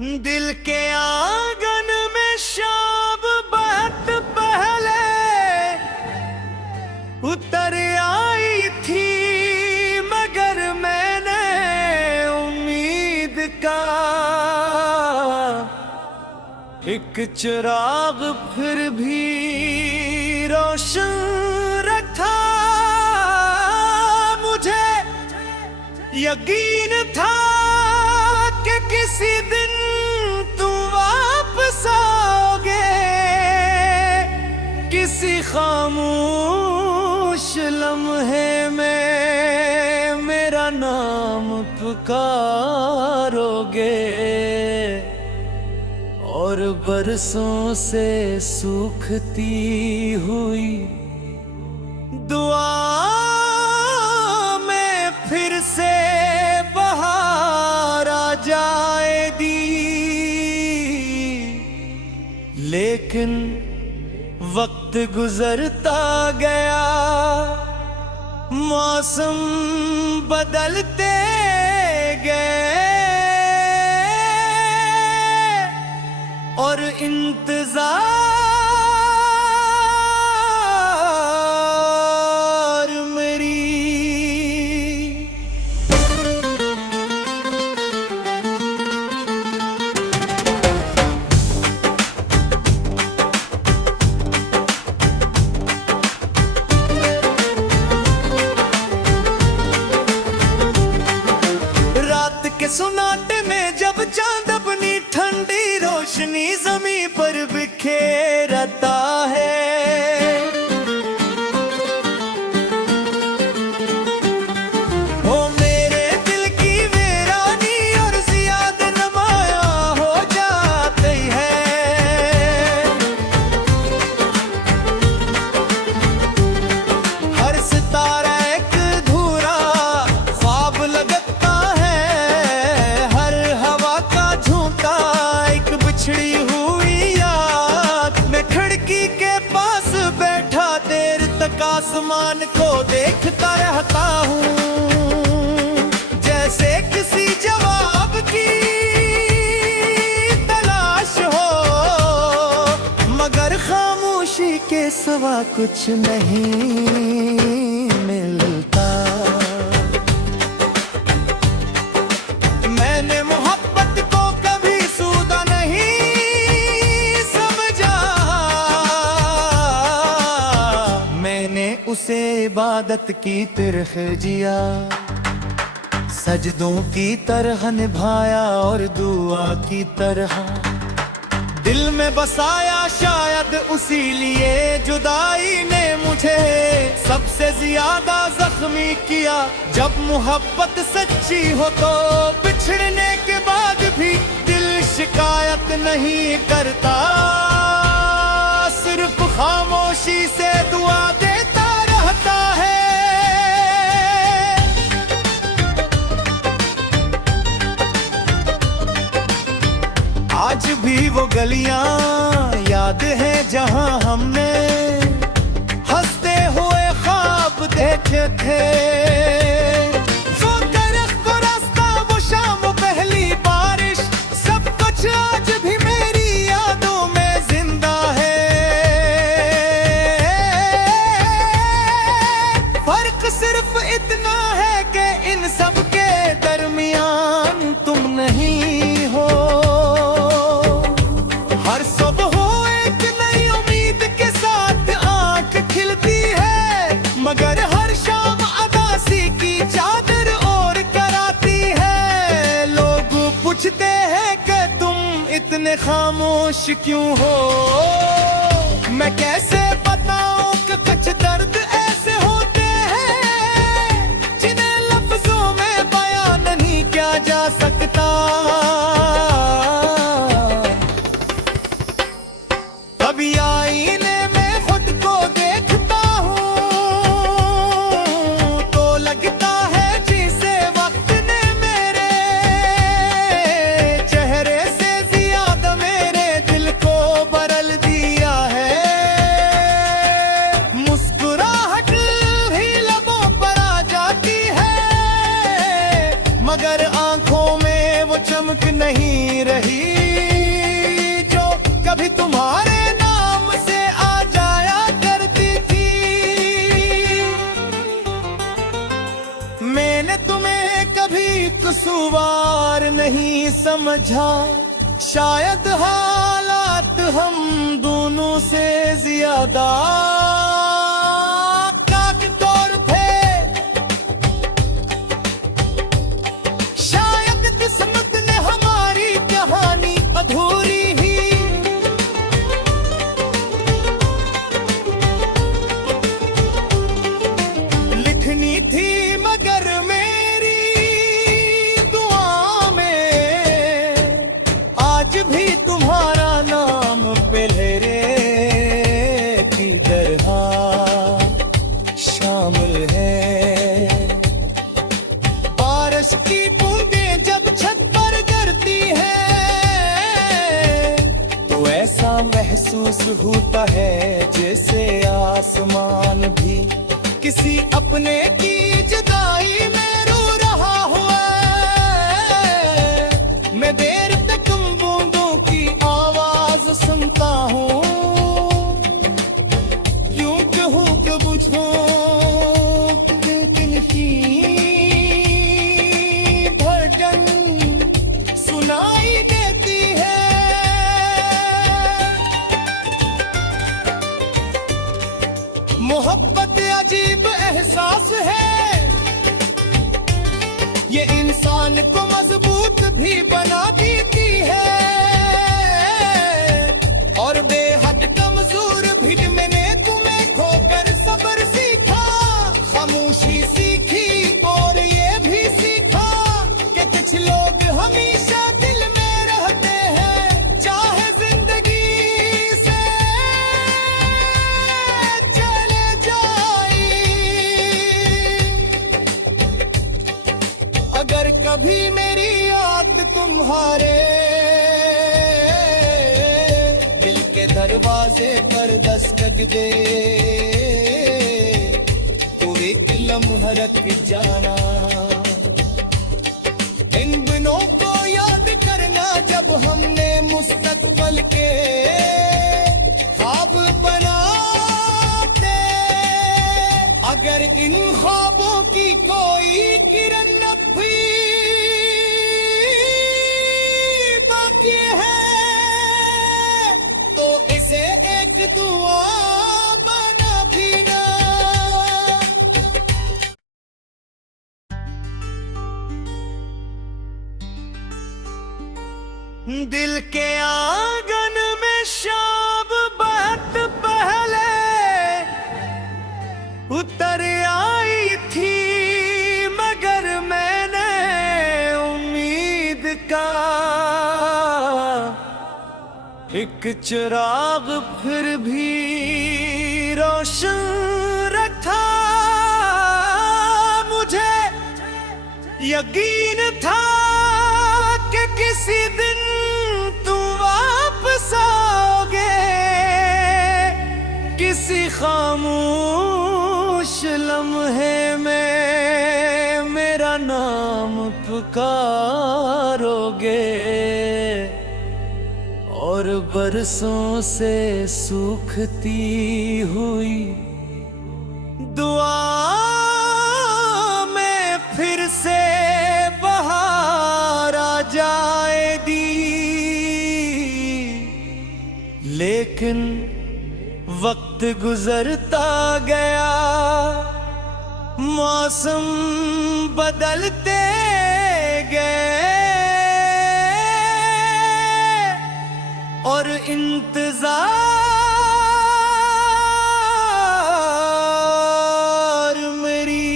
दिल के आंगन में शाम बहुत पहले उतर आई थी, मगर मैंने उम्मीद का एक चिराग फिर भी रोशन रखा। मुझे यकीन था कि किसी दिन तुम वापस आओगे, किसी खामोश लम्हे में मेरा नाम पुकारोगे और बरसों से सूखती हुई दुआ में फिर से बहार आ जाएगी। लेकिन वक्त गुजरता गया, मौसम बदलते गए और इंतजार मेरी रात के सुनाटे में जब चांद अपनी ठंडी रोशनी ज़मीं पर बिखेरता है, वो मेरे दिल की वीरानी और ज़ियाद नुमाया हो जाती है। हर सितारा एक अधूरा ख्वाब लगता है, हर हवा का झोंका एक बिछड़ी हुई याद। मैं खिड़की के पास बैठा देर तक आसमान को देखता रहता हूँ, जैसे किसी जवाब की तलाश हो, मगर खामोशी के सिवा कुछ नहीं मिलता। मैंने मोहब्बत को कभी सूदा नहीं समझा, मैंने उसे इबादत की तरह जिया, सजदों की तरह निभाया और दुआ की तरह दिल में बसाया। शायद उसी लिए जुदाई ने मुझे सबसे ज्यादा जख्मी किया। जब मोहब्बत सच्ची हो तो बिछड़ने के बाद भी दिल शिकायत नहीं करता, सिर्फ खामोशी से दुआ देता रहता है। आज भी वो गलियां याद है जहां हमने हंसते हुए ख्वाब देखे थे। वो दरख्त को रास्ता, वो शाम, पहली बारिश, सब कुछ आज भी मेरी यादों में जिंदा है। फर्क सिर्फ इतना है कि इन सब के दरमियान तुम नहीं हो। हर सुबह एक नई उम्मीद के साथ आंख खिलती है, मगर हर शाम अदासी की चादर और कराती है। लोग पूछते हैं कि तुम इतने खामोश क्यों हो, मैं कैसे बताऊं कि कुछ दर्द ऐसे होते हैं जिन्हें लफ्जों में बयां नहीं किया जा सकता। कभी आईने में खुद को देखता हूँ तो लगता है जिसे वक्त ने मेरे चेहरे से ज्यादा मेरे दिल को बदल दिया है। मुस्कुराहट ही लबों पर आ जाती है, मगर आंखों में वो चमक नहीं रही। कसूरवार नहीं समझा, शायद हालात हम दोनों से ज्यादा ताकतवर थे। शायद किस्मत ने हमारी कहानी अधूरी ही लिखनी थी, मगर मेरी दुआ में आज भी तुम्हारा नाम पे लहरे की तरह शामिल है। बारिश की बूंदें जब छत पर गिरती है तो ऐसा महसूस होता है जैसे आसमान भी किसी अपने की जुदाई में रो रहा हुआ है। मैं देर तक तुम बूंदों की आवाज सुनता हूँ, यूं कहूँ कि बुझो दिल की धड़कन सुनाई देती है। मोहब्बत अजीब एहसास है, ये इंसान को मजबूत भी बना देती है और बेहद कमजोर भी। मैंने तुम्हें खोकर सब्र सीखा, खामोशी सीखी और ये भी सीखा कि कुछ लोग हमेशा दिल में रहते हैं, चाहे जिंदगी से चले जाए। अगर कभी मेरी याद तुम्हारे दिल के दरवाजे पर दस्तक दे तो एक लम्हा रख जाना। इन दिनों को याद करना जब हमने मुस्तकबल के ख्वाब बनाते। अगर इन ख्वाबों की कोई किरण भी बाकी है तो इसे एक दुआ बना भी ना। दिल के आंगन में शाम बहुत पहले उतर आई थी, मगर मैंने उम्मीद का एक चिराग फिर भी रोशन रखा। मुझे यकीन था कि किसी दिन तुम वापस आओगे, किसी खामोश लम्हे में मेरा नाम पुकारोगे और बरसों से सूखती हुई दुआ में फिर से बहार आ जाएगी। लेकिन वक्त गुजरता गया, मौसम बदलते गए और इंतजार मेरी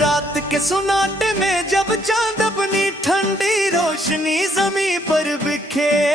रात के सुनाटे में जब चांद अपनी ठंडी रोशनी जमीन पर बिखेर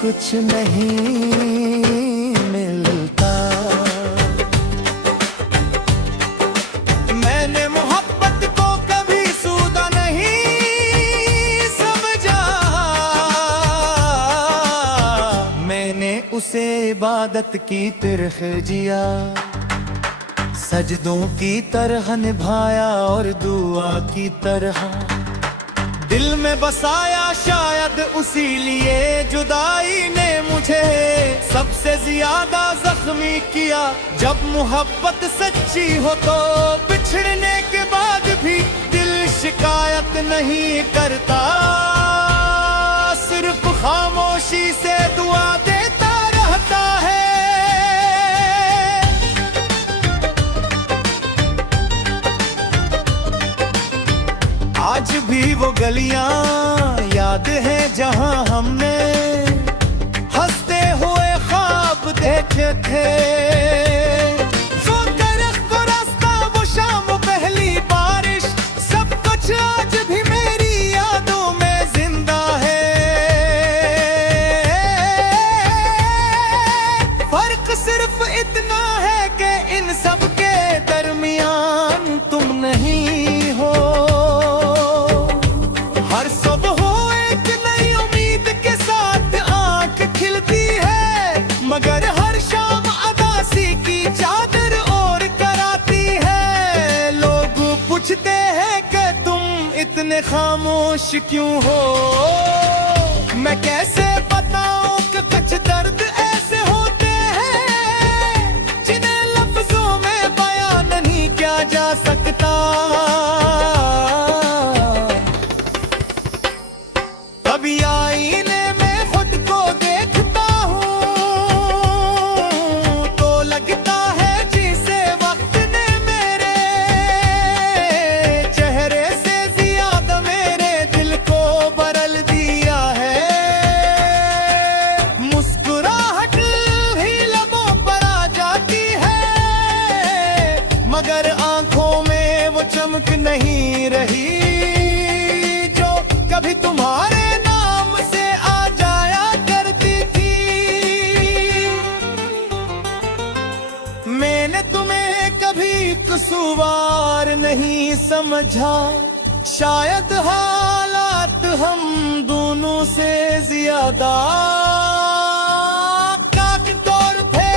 कुछ नहीं मिलता। मैंने मोहब्बत को कभी सूदा नहीं समझा, मैंने उसे इबादत की तरह जिया, सजदों की तरह निभाया और दुआ की तरह दिल में बसाया। शायद उसी लिए जुदाई ने मुझे सबसे ज्यादा जख्मी किया। जब मोहब्बत सच्ची हो तो बिछड़ने के बाद भी दिल शिकायत नहीं करता, सिर्फ खामोशी से दुआ देता रहता है। आज भी वो गलियां याद है जहां हमने हंसते हुए ख्वाब देखे थे। वो दरख्त को रास्ता, वो शाम, पहली बारिश, सब कुछ आज भी मेरी यादों में जिंदा है। फर्क सिर्फ इतना है कि इन सब के दरमियान तुम नहीं हो। हर सुबह एक नई उम्मीद के साथ आंख खिलती है, मगर हर शाम अदासी की चादर और कराती है। लोग पूछते हैं कि तुम इतने खामोश क्यों हो, मैं कैसे बताऊं कि कुछ दर्द ऐसे होते हैं जिन्हें लफ्जों में बयां नहीं किया जा सकता। कभी आईने में खुद को देखता हूँ तो लगता है जिसे वक्त ने मेरे चेहरे से ज्यादा मेरे दिल को बदल दिया है। मुस्कुराहट ही लबों पर आ जाती है, मगर आंखों में वो चमक नहीं रही जो कभी तुम्हारे कसूरवार नहीं समझा। शायद हालात हम दोनों से ज्यादा काटतोड़ थे,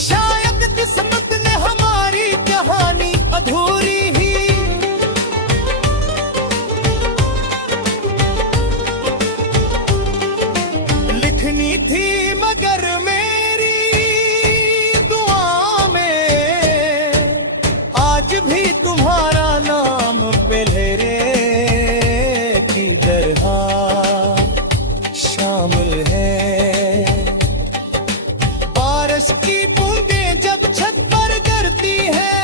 शायद किस्मत ने हमारी कहानी अधूरी ही लिखनी थी, मगर भी तुम्हारा नाम पहले की तरह शामिल है। बारिश की बूंदें जब छत पर गिरती है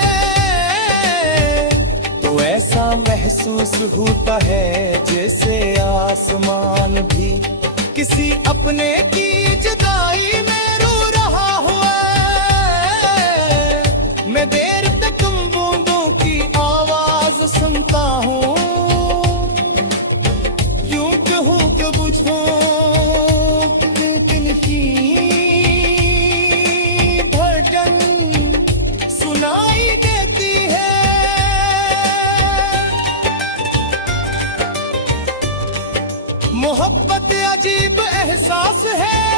तो ऐसा महसूस होता है जैसे आसमान भी किसी अपने की जुदाई में रो रहा हुआ है। मैं देर तक सुनता हूँ, यूं कहूँ कि बुझूं दिल की धड़कन सुनाई देती है। मोहब्बत अजीब एहसास है,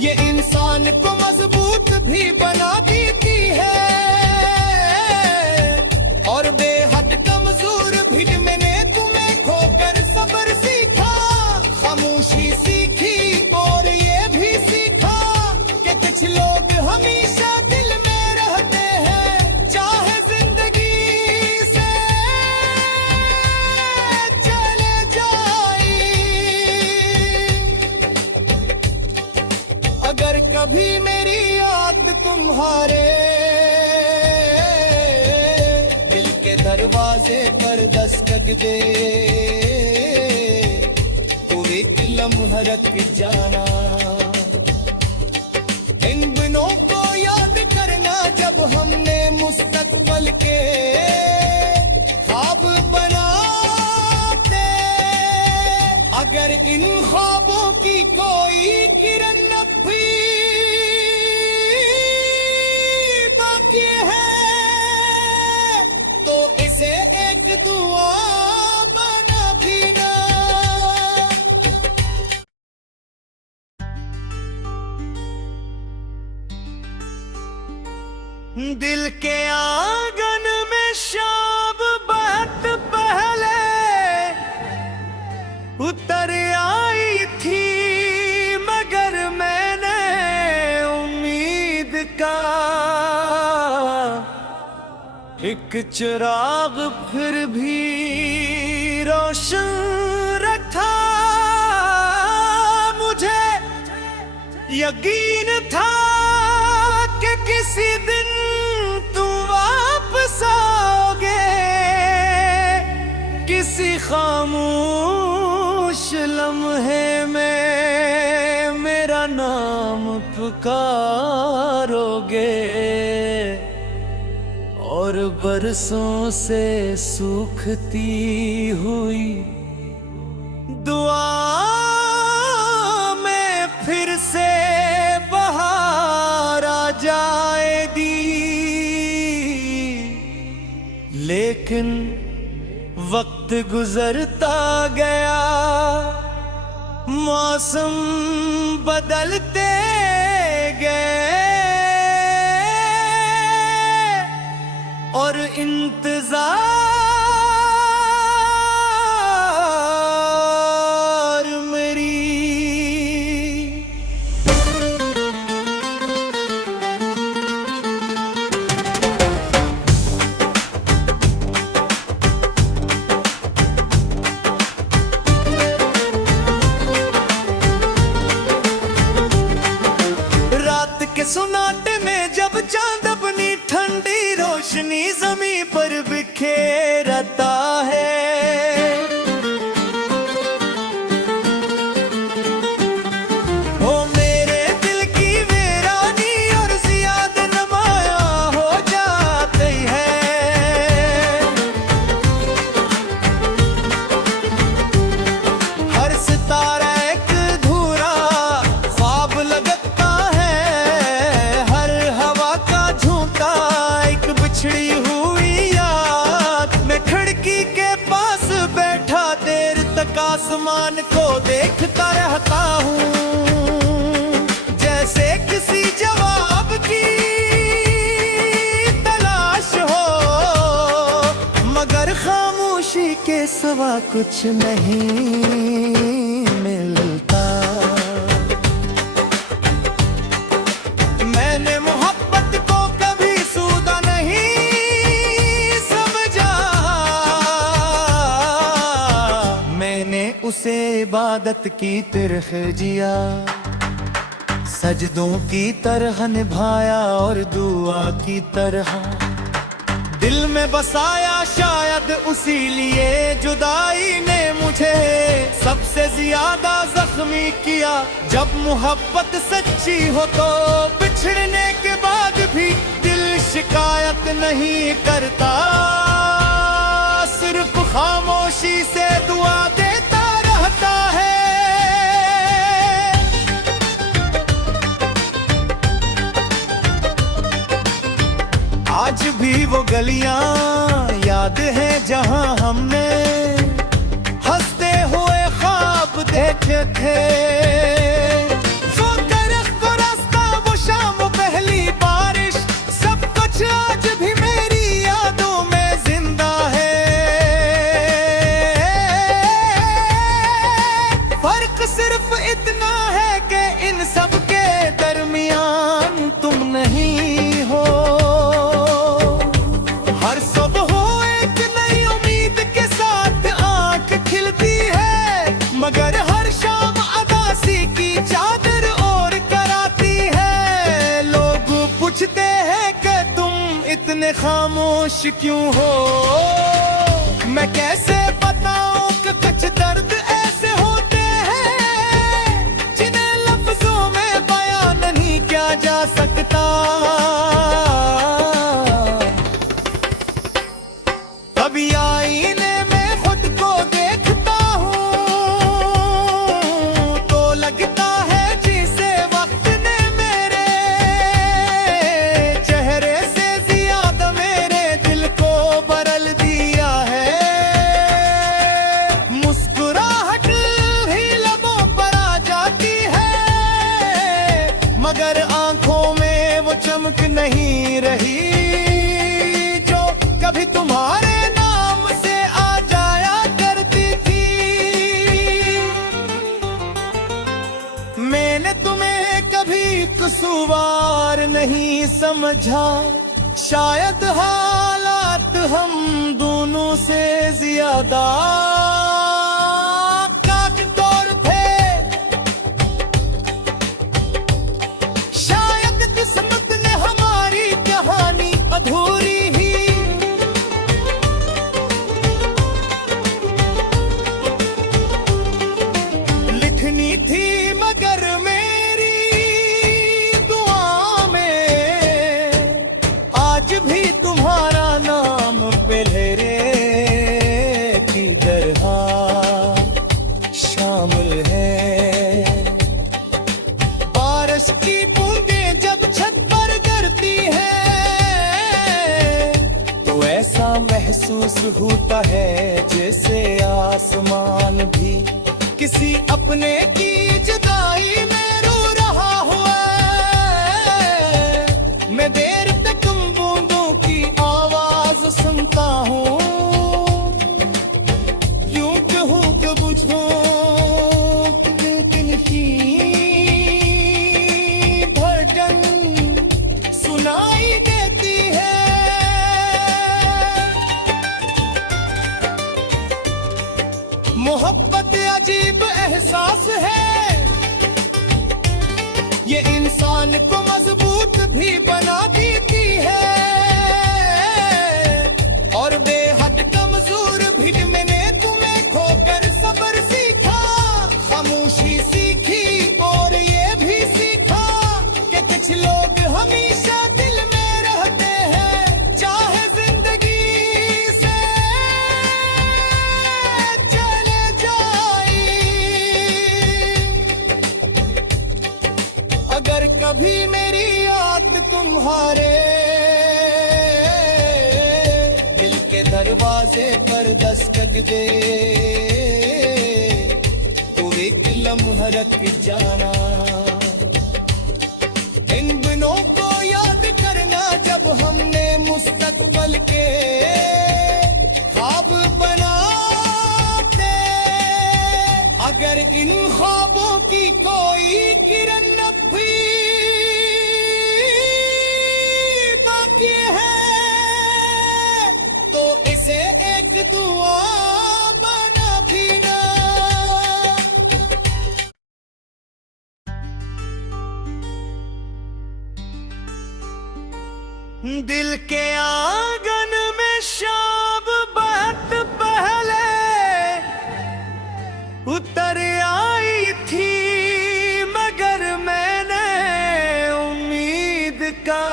ये इंसान को मजबूत भी बना देती है और बेहद कमजोर भी। मैंने तुम्हें खोकर सब्र सीखा, खामोशी सीखी और ये भी सीखा कि कुछ लोग हमेशा दिल में रहते हैं, चाहे जिंदगी से चले जाए। अगर कभी मेरी याद तुम्हारे दरवाजे पर दस्तक दे तो एक लम्हा रख जाना। इन दिनों को याद करना जब हमने मुस्तकबिल के ख्वाब बनाते अगर इन ख्वाबों की कोई किरण भी बाकी है तो इसे एक दुआ बना भी ना। दिल के आंगन में शाम बहुत पहले उतर आई थी, मगर मैंने उम्मीद का एक चिराग फिर भी रोशन रखा। मुझे यकीन था कि किसी दिन तुम वापस आओगे, किसी खामोश लम्हे में मेरा नाम पुकारोगे और बरसों से सूखती हुई दुआ में फिर से बहार आ जाएगी। लेकिन वक्त गुजरता गया, मौसम बदलते गए और इंतजार मेरी के सुनाटे में जब चांद अपनी ठंडी रोशनी ज़मीं पर बिखेरता है, वो मेरे दिल की वीरानी और ज़ियाद नुमाया हो जाती है। हर सितारा एक अधूरा ख्वाब लगता है, बिछड़ी हुई याद में खिड़की के पास बैठा देर तक आसमान को देखता रहता हूँ, जैसे किसी जवाब की तलाश हो, मगर खामोशी के सिवा कुछ नहीं मिलता। मैंने मोहब्बत को कभी सूदा नहीं समझा, मैंने उसे इबादत की तरह जिया, सजदों की तरह निभाया और दुआ की तरह दिल में बसाया। शायद उसी लिए जुदाई ने मुझे सबसे ज्यादा जख्मी किया। जब मोहब्बत सच्ची हो तो बिछड़ने के बाद भी दिल शिकायत नहीं करता, सिर्फ खामोशी से दुआ देता रहता है। आज भी वो गलियां याद है जहां हमने हंसते हुए ख्वाब देखे थे। वो दरख्त को रास्ता, वो शाम, वो पहली बारिश, सब कुछ आज भी मेरी यादों में जिंदा है। फर्क सिर्फ इतना है कि इन सब के दरमियान तुम नहीं हो। हर सुबह एक नई उम्मीद के साथ आंख खिलती है, मगर हर शाम अदासी की चादर और कराती है। लोग पूछते हैं कि तुम इतने खामोश क्यों हो, मैं कैसे बताऊं कि कुछ दर्द ऐसे होते हैं जिन्हें लफ्जों में बयां नहीं किया जा सकता। कभी आईने में खुद को देखता हूँ मगर आंखों में वो चमक नहीं रही जो कभी तुम्हारे नाम से आ जाया करती थी। मैंने तुम्हें कभी कसूरवार नहीं समझा, शायद हालात हम दोनों से ज्यादा काटतोड़ थे। शायद किस्मत ने हमारी कहानी अधूरी ही लिखनी थी, मगर मेरी दुआ में आज भी तुम्हारा नाम पहले की तरह शामिल है। बारिश की बूंदें जब छत पर गिरती है तो ऐसा महसूस होता है जैसे आसमान भी किसी अपने की जुदाई में रो रहा हुआ है। मैं देर तक उन बूंदों की आवाज सुनता हूँ, यूं कहूँ कि बुझूं दिल की धड़कन सुनाई देती है। मोहब्बत अजीब एहसास है, ये इंसान को मजबूत भी बना देती है और बेहद कमजोर भी। मैंने तुम्हें खोकर सब्र सीखा, खामोशी सीखी और ये भी सीखा कि कुछ लोग हमेशा दिल में रहते हैं, चाहे जिंदगी से चले जाए। अगर कभी मेरी याद तुम्हारे दिल के दरवाजे पर दस्तक दे तो एक लम्हा रख जाना। इन दिनों को याद करना जब हमने मुस्तकबल के ख्वाब बनाते। अगर इन ख्वाबों की कोई किरण भी बाकी है तो इसे एक दुआ बना भी ना। दिल के आंगन में शाम बहुत पहले उतर आई थी, मगर मैंने उम्मीद का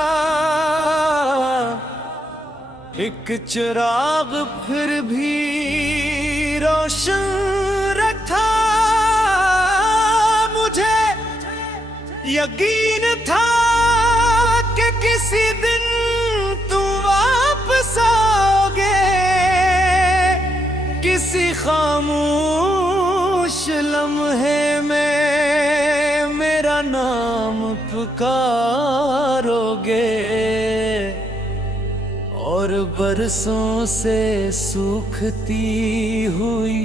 एक चिराग फिर भी रोशन रखा। मुझे यकीन था कि किसी दिन तुम वापस आओगे, किसी खामोश लम्हे में मेरा नाम पुकारोगे और बरसों से सूखती हुई